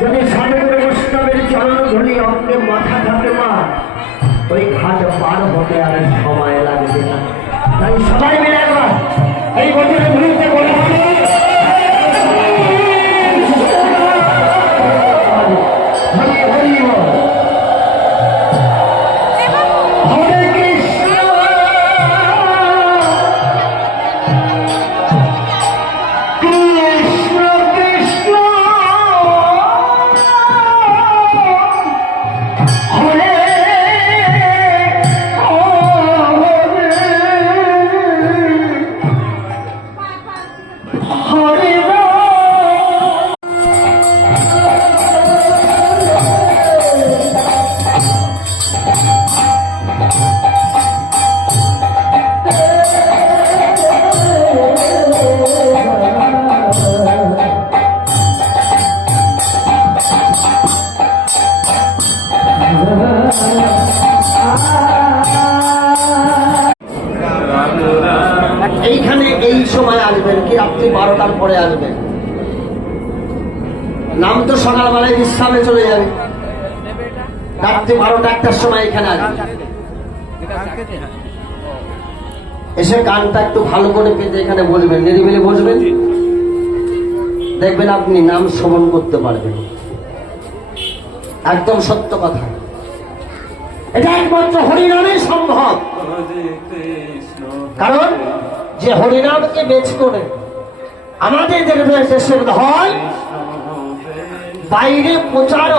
যদি সাধু বৈষ্ণবের চরণ ধরি অঙ্গে মাথা থাকে মা, ওই ঘাট পার হতে আর সময় লাগবে না। তাই সবাই মিলে একবার এই বছরের বিরুদ্ধে বলে হবে এইখানে এই সময় আসবেন কি রাত্রি 12টার পরে আসবেন। নাম তো সকালবেলায় বিশ্রামে চলে যাবে, রাত্রি 12টা 1টার সময় এখানে আসবেন। এসে কানটা একটু ভালো করে পেতে এখানে বসবেন, নিরিবিলি বসবেন, দেখবেন আপনি নাম শ্রবণ করতে পারবেন। একদম সত্য কথা, এটা একমাত্র হরিনামে সম্ভব। কারণ যে হরিনামকে বেচ করে আমাদের দেশের ধন বাইরে প্রচার